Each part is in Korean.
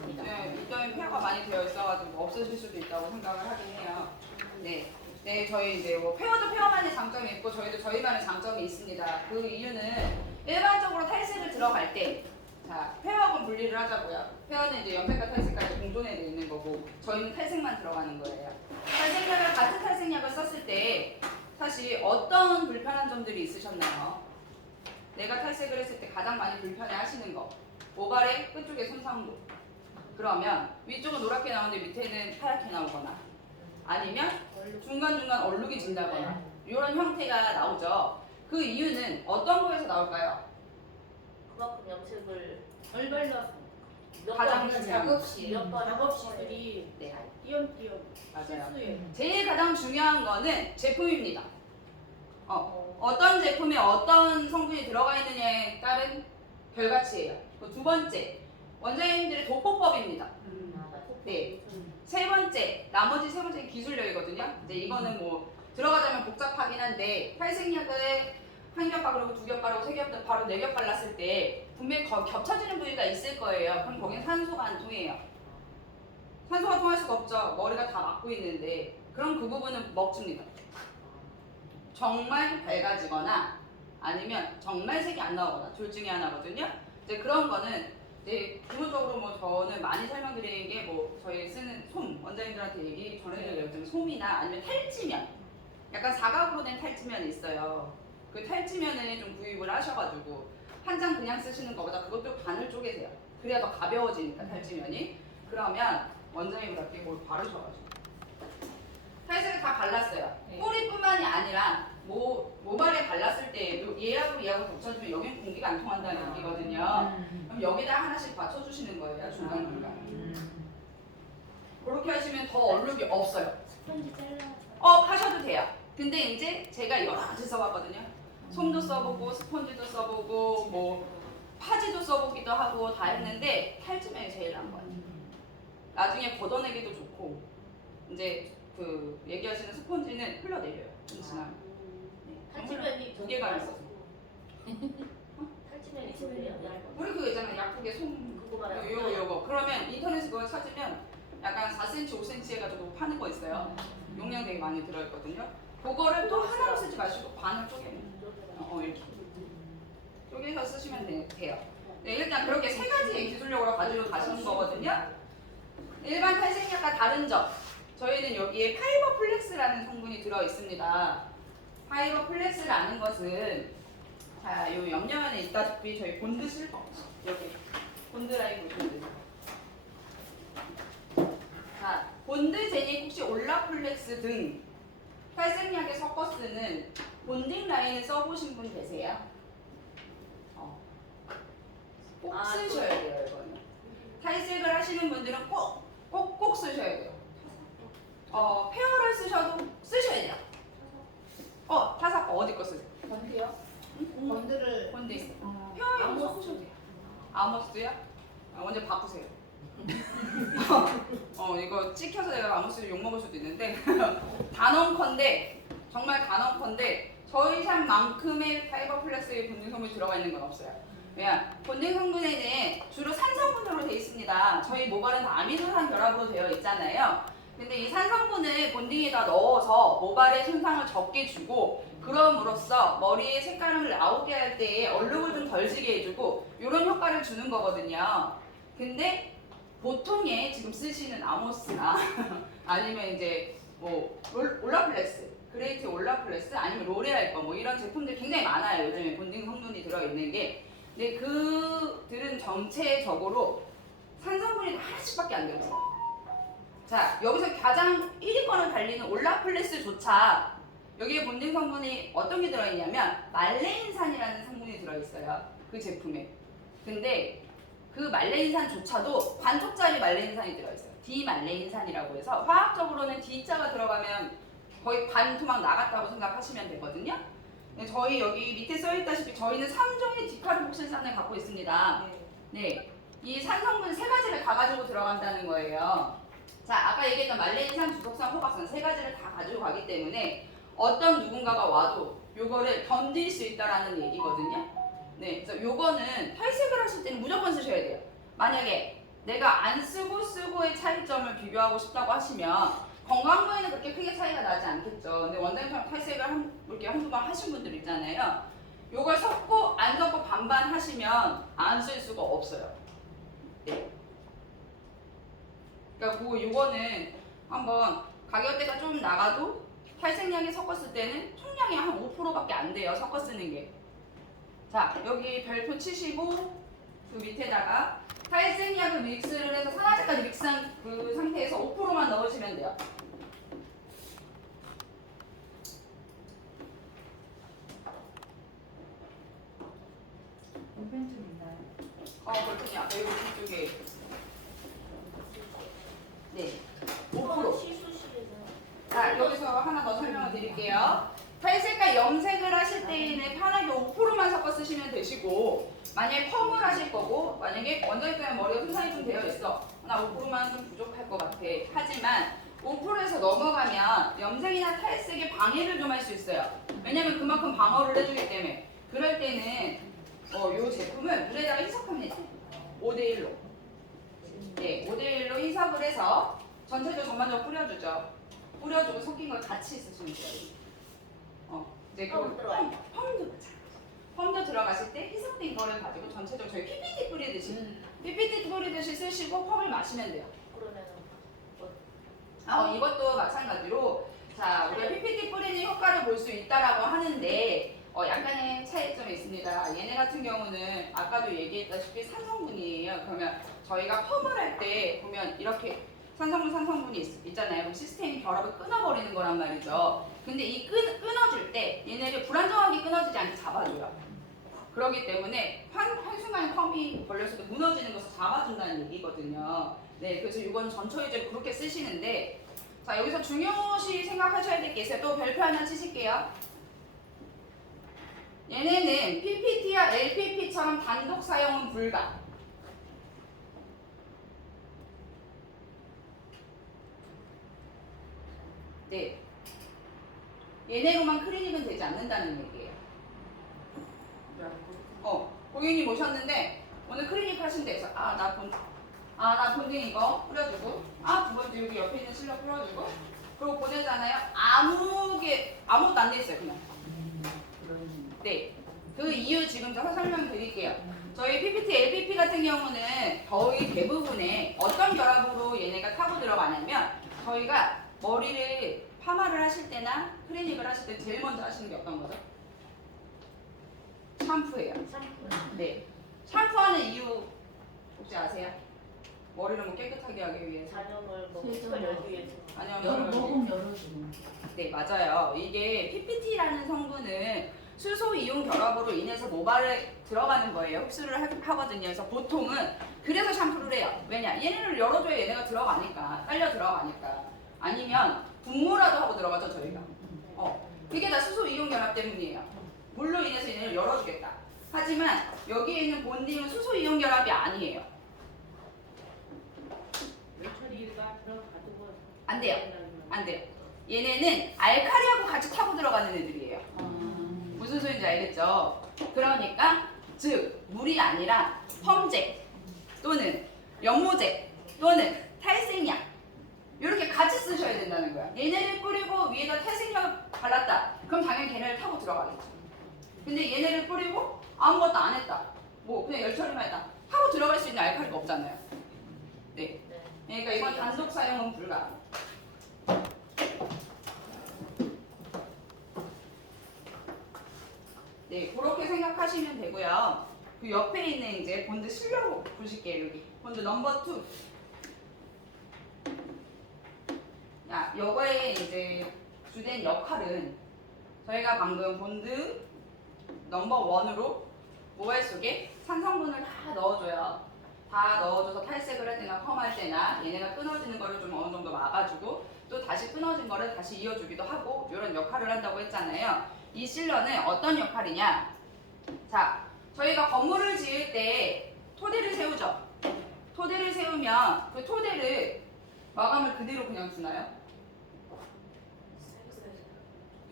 없습니다. 네, 입점이 폐허가 많이 되어 있어가지고 없어질 수도 있다고 생각을 하긴 해요. 네. 네, 저희 이제 뭐 폐허도 폐허만의 장점이 있고 저희도 저희만의 장점이 있습니다. 그 이유는 일반적으로 탈색을 들어갈 때 자, 폐허하고 분리를 하자고요. 폐허는 이제 염색과 탈색까지 공존해 있는 거고 저희는 탈색만 들어가는 거예요. 탈색약을 같은 탈색약을 썼을 때 사실 어떤 불편한 점들이 있으셨나요? 내가 탈색을 했을 때 가장 많이 불편해 하시는 거 모발의 끝쪽에 손상도 그러면 위쪽은 노랗게 나오는데 밑에는 하얗게 나오거나 아니면 중간중간 얼룩이 진다거나 이런 형태가 나오죠. 그 이유는 어떤 거에서 나올까요? 그만큼 염색을 몇 가장 번 중요한 작업실, 몇 번, 작업실들이 네. 띄엄띄엄 맞아요. 실수해. 제일 가장 중요한 거는 제품입니다. 어, 어, 어떤 제품에 어떤 성분이 들어가 있느냐에 따른 결과치예요. 그두 번째 원장님들의 도포법입니다 아, 맞아. 네. 세 번째, 나머지 세 번째 기술력이거든요. 이제 이거는 뭐 들어가자면 복잡하긴 한데 탈색약을 한 겹 바르고 두 겹 바르고 세 겹 바르고 네 겹 발랐을 때 분명히 거- 겹쳐지는 부위가 있을 거예요. 그럼 거긴 산소가 안 통해요. 산소가 통할 수가 없죠. 머리가 다 막고 있는데 그럼 그 부분은 먹습니다. 정말 밝아지거나 아니면 정말 색이 안 나오거나 둘 중에 하나거든요. 이제 그런 거는 이제 기본적으로 뭐 저는 많이 설명드리는 게 뭐 저희 쓰는 솜 원장님들한테 얘기 전해드려요. 좀 솜이나 아니면 탈지면 약간 사각으로 된 탈지면이 있어요. 그 탈지면을 좀 구입을 하셔가지고 한 장 그냥 쓰시는 것보다 그것도 반을 쪼개세요. 그래야 더 가벼워지니까 탈지면이. 그러면 원장님답게 뭘 바르셔가지고 탈색을 다 발랐어요. 네. 뿌리뿐만이 아니라 모, 모발에 발랐을 때 요- 얘하고 얘하고 붙여주면 여기는 공기가 안 통한다는 얘기거든요. 그럼 여기다 하나씩 받쳐주시는 거예요 중간 중간. 그렇게 하시면 더 얼룩이 없어요. 스펀지 잘라. 어 하셔도 돼요. 근데 이제 제가 여러 가지 써봤거든요. 솜도 써보고 스펀지도 써보고 뭐 파지도 써보기도 하고 다 했는데 탈지면이 제일 난 거예요. 나중에 걷어내기도 좋고 이제 그 얘기하시는 스펀지는 흘러내려요. 좀 지나면. 네. 탈지면이 두 개가 있어서. 뭐예요? 얇은 우리 그거 있잖아요. 약국에 솜 그거 말하는 요거 요거. 그러면 인터넷에 그거 찾으면 약간 4cm, 5cm 해가지고 파는 거 있어요. 용량 되게 많이 들어있거든요. 그거를 또 하나로 쓰지 마시고 반을 쪼개면 어, 어, 이렇게 쪼개서 쓰시면 돼, 돼요. 네, 일단 그렇게 세 가지의 기술력으로 가지고 가시는 거거든요. 일반 탈색약과 다른 점. 저희는 여기에 파이버 플렉스라는 성분이 들어 있습니다. 파이버 플렉스라는 것은 자, 요 옆면에 있다시피 저희 본드 실버 여기 본드 라인 보시면 돼요. 자, 본드 제닉 혹시 올라플렉스 등 탈색약에 섞어 쓰는 본딩 라인을 써보신 분 계세요? 어. 꼭 아, 쓰셔야 돼요, 이거는. 탈색을 하시는 분들은 꼭, 꼭, 꼭 쓰셔야 돼요. 어, 페어를 쓰셔도 쓰셔야 돼요. 어, 타사 거 어디 거 쓰세요? 번데요? 번데를 본딩. 어, 아무 써보셔도 돼요. 아머스요? 아, 언제 바꾸세요. 어 이거 찍혀서 내가 아머스를 욕 먹을 수도 있는데 단언컨대 정말 단언컨대 저희 샵만큼의 파이버 플렉스의 본딩 성분이 들어가 있는 건 없어요. 왜냐 본딩 성분에는 주로 산성분으로 되어 있습니다. 저희 모발은 다 아미노산 결합으로 되어 있잖아요. 근데 이 산성분을 본딩에다 넣어서 모발의 손상을 적게 주고 그럼으로써 머리의 색깔을 나오게 할 때에 얼룩을 좀 덜 지게 해주고 이런 효과를 주는 거거든요. 근데 보통의 지금 쓰시는 아모스나 아니면 이제 뭐 롤- 올라플렉스, 그레이트 올라플렉스 아니면 로레알 거 뭐 이런 제품들 굉장히 많아요. 요즘에 본딩 성분이 들어있는 게. 근데 그들은 전체적으로 산성분이 하나씩밖에 안 들어있어요. 자, 여기서 가장 1위권을 달리는 올라플렉스조차 여기에 본딩 성분이 어떤 게 들어있냐면 말레인산이라는 성분이 들어있어요. 그 제품에. 근데 그 말레인산조차도 반쪽짜리 말레인산이 들어있어요. 디말레인산이라고 해서 화학적으로는 D자가 들어가면 거의 반 토막 나갔다고 생각하시면 되거든요. 네, 저희 여기 밑에 써있다시피 저희는 3종의 디카르복실산을 갖고 있습니다. 네, 이 산성분 세 가지를 다 가지고 들어간다는 거예요. 자, 아까 얘기했던 말레인산, 주석산, 호박산 세 가지를 다 가지고 가기 때문에 어떤 누군가가 와도 요거를 견딜 수 있다라는 얘기거든요. 네, 그래서 요거는 탈색을 하실 때는 무조건 쓰셔야 돼요. 만약에 내가 안 쓰고 쓰고의 차이점을 비교하고 싶다고 하시면 건강부에는 그렇게 크게 차이가 나지 않겠죠. 근데 원장님처럼 탈색을 한, 이렇게 한두 번 하신 분들 있잖아요. 요걸 섞고 안 섞고 반반 하시면 안 쓸 수가 없어요. 네. 그러니까 그 요거는 한번 가격대가 좀 나가도 탈색약이 섞었을 때는 총량이 한 5%밖에 안 돼요. 섞어 쓰는 게. 자, 여기 별표 치시고 그 밑에다가 탈색약을 믹스를 해서 산화제까지 믹스한 그 상태에서 5%만 넣으시면 돼요. 있나요? 어, 그렇군요. 아까 여기 뒤쪽에. 네. 5%. 시수실에서 자, 여기서 하나 더 드릴게요. 탈색과 염색을 하실 때에는 편하게 5%만 섞어 쓰시면 되시고 만약에 펌을 하실 거고 만약에 원장님 때문에 머리가 손상이 좀 되어 있어 나 5%만 좀 부족할 것 같아. 하지만 5%에서 넘어가면 염색이나 탈색에 방해를 좀 할 수 있어요. 왜냐면 그만큼 방어를 해주기 때문에. 그럴 때는 어, 이 제품을 물에다가 희석합니다 5대1로. 네, 5대1로 희석을 해서 전체적으로 전반적으로 뿌려주죠 뿌려주고 섞인 걸 같이 쓰시면 돼요 어, 이제 그펌 들어와요. 펌도 마찬가지. 펌도 들어가실 때 희석된 거를 가지고 전체적으로 저희 PPT 뿌리듯이 음. PPT 뿌리듯이 쓰시고 펌을 마시면 돼요. 그러면은 아, 어, 이것도 마찬가지로 자 우리가 PPT 뿌리는 효과를 볼 수 있다라고 하는데 어, 약간의 차이점이 있습니다. 얘네 같은 경우는 아까도 얘기했다시피 산성분이에요. 그러면 저희가 펌을 할 때 보면 이렇게 산성분 산성분이 있, 잖아요 그럼 시스템 결합을 끊어버리는 거란 말이죠. 근데 이 끊, 끊어줄 때 얘네를 불안정하게 끊어지지 않게 잡아줘요. 그렇기 때문에 한, 한순간에 펌이 걸렸을 때 무너지는 것을 잡아준다는 얘기거든요. 네, 그래서 이건 전처이제 그렇게 쓰시는데 자 여기서 중요시 생각하셔야 될 게 있어요. 또 별표 하나 치실게요. 얘네는 PPT와 LPP처럼 단독 사용은 불가. 네. 얘네로만 클리닉은 되지 않는다는 얘기예요. 어, 고객님 오셨는데 오늘 클리닉 하신대 해서 아, 나 본, 아, 나 본딩 이거 뿌려주고 아, 두 번째 여기 옆에 있는 실러 뿌려주고 그리고 보내잖아요. 아무 게 아무것도 안 돼 있어요, 그냥. 네. 그 이유 지금 제가 설명드릴게요. 저희 PPT, LPP 같은 경우는 거의 대부분의 어떤 결합으로 얘네가 타고 들어가냐면 저희가 머리를 파마를 하실 때나 클리닉을 하실 때 제일 먼저 하시는 게 어떤 거죠? 샴푸예요. 샴푸. 네. 샴푸하는 이유 혹시 아세요? 머리를 뭐 깨끗하게 하기 위해서. 잔여물 뭐. 걸 열기 위해서. 아니면 여러 머리를 먹음 열어주는 네, 맞아요. 이게 PPT라는 성분은 수소 이온 결합으로 인해서 모발에 들어가는 거예요. 흡수를 하- 하거든요. 그래서 보통은 그래서 샴푸를 해요. 왜냐? 얘네를 열어줘야 얘네가 들어가니까, 딸려 들어가니까. 아니면 분무라도 하고 들어가죠, 저희가. 어, 그게 다 수소 이온 결합 때문이에요. 물로 인해서 얘네를 열어주겠다. 하지만 여기에 있는 본딩은 수소 이온 결합이 아니에요. 안 돼요. 안 돼요. 얘네는 알카리하고 같이 타고 들어가는 애들이에요. 무슨 소리인지 알겠죠? 그러니까 즉 물이 아니라 펌제 또는 연모제 또는 탈색약 이렇게 같이 쓰셔야 된다는 거야. 얘네를 뿌리고 위에다 탈색약을 발랐다. 그럼 당연히 걔네를 타고 들어가겠죠. 근데 얘네를 뿌리고 아무것도 안 했다. 뭐 그냥 열 처리만 했다. 타고 들어갈 수 있는 알칼리가 없잖아요. 네. 네. 그러니까 이건 단독 사용은 불가. 네, 그렇게 생각하시면 되고요. 그 옆에 있는 이제 본드 실력 보실게요, 여기. 본드 넘버 2. 야, 요거의 이제 주된 역할은 저희가 방금 본드 넘버 1으로 모발 속에 산성분을 다 넣어줘요. 다 넣어줘서 탈색을 할 때나 펌할 때나 얘네가 끊어지는 거를 좀 어느 정도 막아주고 또 다시 끊어진 거를 다시 이어주기도 하고 이런 역할을 한다고 했잖아요. 이 실러는 어떤 역할이냐? 자, 저희가 건물을 지을 때 토대를 세우죠. 토대를 세우면 그 토대를 마감을 그대로 그냥 두나요?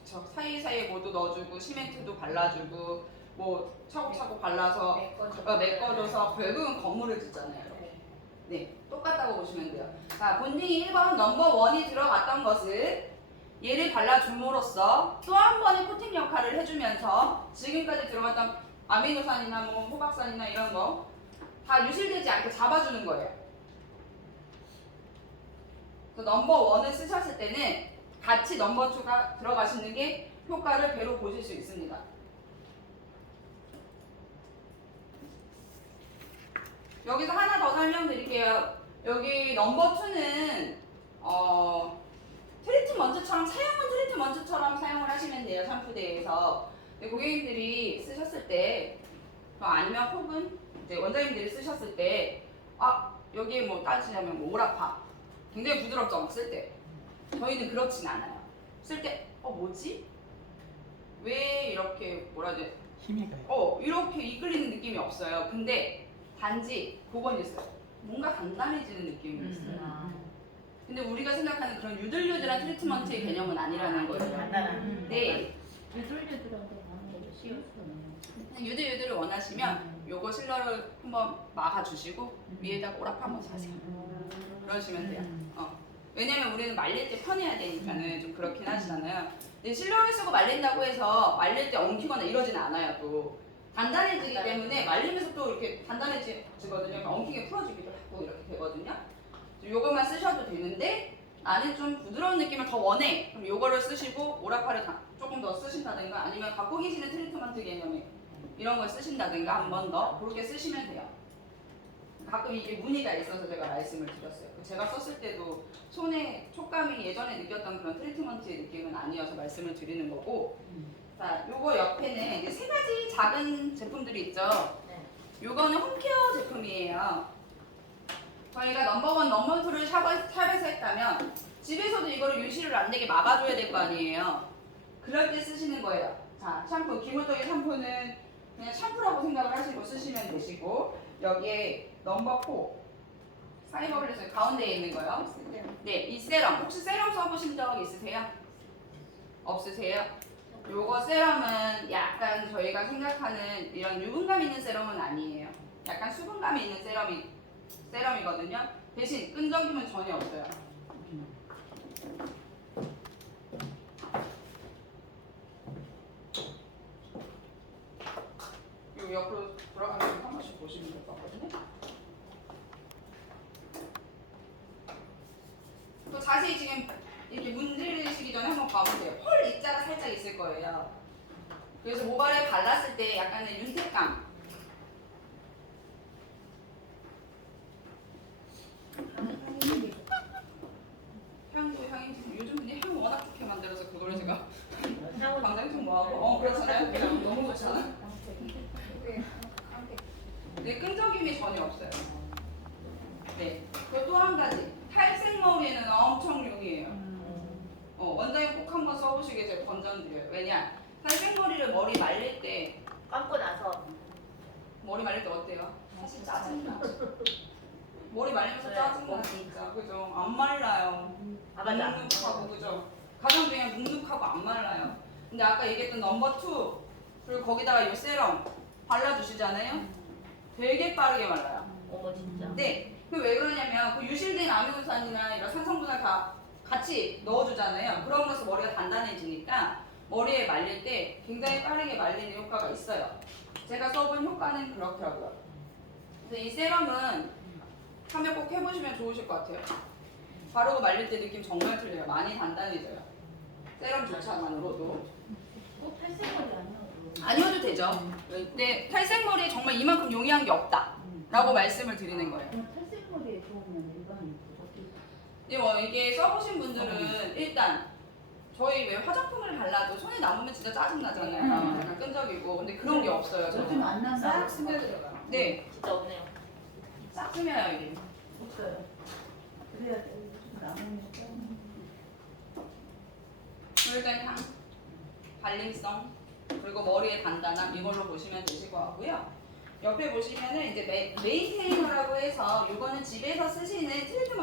그쵸. 사이사이에 뭐도 넣어주고 시멘트도 발라주고 뭐 차곡차곡 발라서 어, 메꿔줘서 결국은 건물을 짓잖아요. 네, 똑같다고 보시면 돼요. 자, 본딩이 1번 넘버 1이 들어갔던 것을 얘를 발라줌으로써 또 한 번의 코팅 역할을 해주면서 지금까지 들어갔던 아미노산이나 뭐 호박산이나 이런 거 다 유실되지 않게 잡아주는 거예요. 그래서 넘버 1을 쓰셨을 때는 같이 넘버 2가 들어가시는 게 효과를 배로 보실 수 있습니다. 여기서 하나 더 설명드릴게요. 여기 넘버 2는 어, 트리트먼트처럼 사용은 트리트먼트처럼 사용을 하시면 돼요. 샴푸대에서. 고객님들이 쓰셨을 때 어, 아니면 혹은 이제 원장님들이 쓰셨을 때 아, 여기에 뭐 따지자면 뭐 오라파 굉장히 부드럽죠, 막쓸 때. 저희는 그렇진 않아요. 쓸 때 어, 뭐지? 왜 이렇게 뭐라 해야 돼? 힘이 가요. 어 이렇게 이끌리는 느낌이 없어요. 근데 단지 그건 있어요. 뭔가 단단해지는 느낌이 있어요. 아, 근데 우리가 생각하는 그런 유들유들한 트리트먼트의 개념은 아니라는 거예요. 간단한. 네, 유들유들한데 하는 것도 쉬웠어요. 그냥 유들유들을 원하시면 요거 실러를 한번 막아주시고 위에다가 오락파 한번 사세요. 그러시면 돼요. 어. 왜냐면 우리는 말릴 때 편해야 되니까는 좀 그렇긴 하시잖아요. 근데 실러를 쓰고 말린다고 해서 말릴 때 엉키거나 이러진 않아요. 또 단단해지기 때문에 말리면서 또 이렇게 단단해지거든요. 그러니까 엉키게 풀어지기도 하고 이렇게 되거든요. 요것만 쓰셔도 되는데 나는 좀 부드러운 느낌을 더 원해. 그럼 요거를 쓰시고 오라파를 다- 조금 더 쓰신다든가 아니면 갖고 계시는 트리트먼트 개념에 이런 걸 쓰신다든가 한 번 더 그렇게 쓰시면 돼요. 가끔 이게 무늬가 있어서 제가 말씀을 드렸어요. 제가 썼을 때도 손에 촉감이 예전에 느꼈던 그런 트리트먼트의 느낌은 아니어서 말씀을 드리는 거고 자, 요거 옆에는 이제 세 가지 작은 제품들이 있죠. 네. 요거는 홈케어 제품이에요. 저희가 넘버원, 넘버투를 샵에, 샵에서 했다면 집에서도 이거를 유실을 안 되게 막아줘야 될 거 아니에요. 그럴 때 쓰시는 거예요. 자, 샴푸, 기본적인 샴푸는 그냥 샴푸라고 생각을 하시고 쓰시면 되시고 여기에 넘버 4 사이버블레스 가운데에 있는 거요. 네, 이 세럼 혹시 세럼 써보신 적 있으세요? 없으세요? 요거 세럼은 약간 저희가 생각하는 이런 유분감 있는 세럼은 아니에요. 약간 수분감이 있는 세럼이 세럼이거든요. 대신 끈적임은 전혀 없어요. 요 옆으로 돌아가면서 한 번씩 보시면 될 것 같거든요. 또 자세히 지금 이렇게 문지르시기 전에 한번 봐보세요. 펄 입자가 살짝 있을 거예요. 그래서 모발에 발랐을 때 윤택감. 향도 향이 요즘 근데 향 워낙 좋게 만들어서 그거를 제가 방장청 뭐하고 어 그렇잖아요. 그냥 너무 좋잖아. 네 끈적임이 전혀 없어요. 네. 그리고 또 한 가지 탈색 머리는 엄청 용이에요. 어, 원장님 꼭 한번 써보시게 제가 권장드려요. 왜냐? 탈색 머리를 머리 말릴 때 감고 나서 머리 말릴 때 짜증나. 머리 말리면서 네. 짜증나 진짜. 그죠? 안 말라요. 아 맞아. 눅눅하고 그죠? 가장 중요한 눅눅하고 안 말라요. 근데 아까 얘기했던 넘버 2 그리고 거기다가 이 세럼 발라주시잖아요. 되게 빠르게 말라요. 어머 진짜. 네. 그왜 그러냐면 그 유실된 아미노산이나 이런 산성분을 다 같이 넣어주잖아요. 그러면서 머리가 단단해지니까 머리에 말릴 때 굉장히 빠르게 말리는 효과가 있어요. 제가 써본 효과는 그렇더라고요. 그래서 이 세럼은 참여 꼭 해보시면 좋으실 것 같아요. 바르고 말릴 때 느낌 정말 틀려요. 많이 단단해져요. 세럼 조차만으로도. 꼭 탈색머리? 아니어도 되죠. 근데 탈색머리에 정말 이만큼 용이한 게 없다. 라고 말씀을 드리는 거예요. 탈색머리에 좋으면 일반 어떻게? 근데 뭐 이게 써보신 분들은 일단 저희 왜 화장품을 발라도 손에 남으면 진짜 짜증 나잖아요. 음. 약간 끈적이고. 근데 그런 게 없어요. 요즘 저는. 안 난다. 싹 스며들어요. 네, 진짜 없네요. 싹 스며요 이게. 없어요. 그래야 돼. 요즘 남으니까. 붉은 향, 발림성, 그리고 머리의 단단함 이걸로 보시면 되실 것 같고요. 옆에 보시면은 이제 메, 메인테이너라고 해서 이거는 집에서 쓰시는 트리트먼트